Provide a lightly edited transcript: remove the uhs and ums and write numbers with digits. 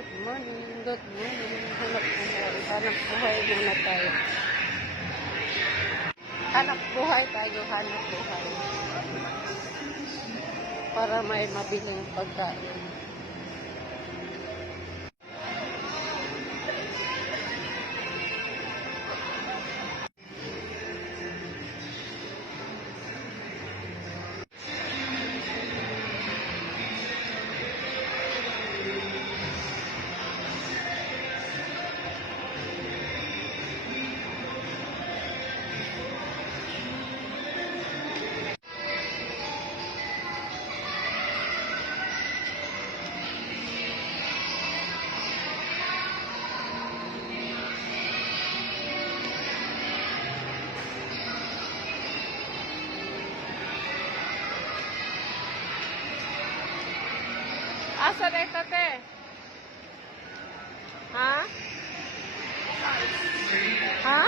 Good morning, good morning. Hanap buhay. Hanap buhay muna tayo. Hanap buhay tayo, hanap buhay. Para may mabiling pagkain. Asa na ito, te? Ha? Ha?